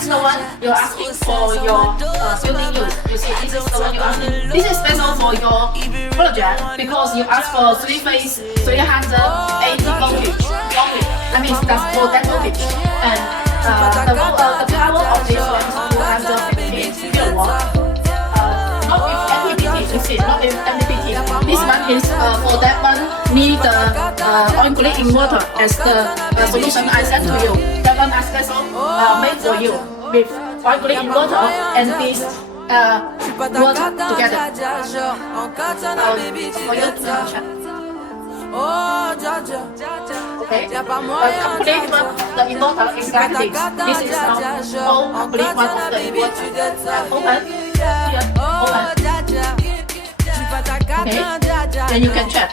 is the one you're asking for your building use. You see, this is the one you're asking. This is special for your project because you ask for 3-phase 380 voltage only. That means that's for that voltage. And the power of this one is 250 kilowatt. Not with MPPT, you see, not with MPPT. This one is for that one need the on-grid inverter as the solution I sent to you. That one is special made for you with on-grid inverter and this work together. For you to check. Okay, complete the inverter is like this. This is now all complete one of the inverter. Open, here, open. Okay, then you can check.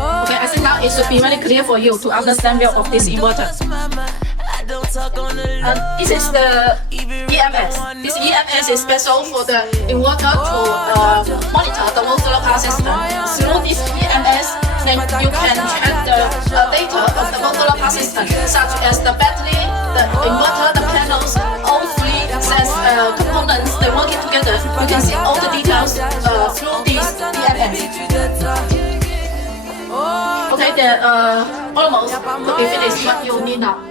Okay, I think now it should be very clear for you to understand well of this inverter. This is the EMS. This EMS is special for the inverter to monitor the whole solar power system. Through this EMS, then you can check the data of the whole solar power system, such as the battery, the inverter, the panels, all three sense components, they working together. You can see all the details through this EMS. Okay, then almost to be finished what you need now.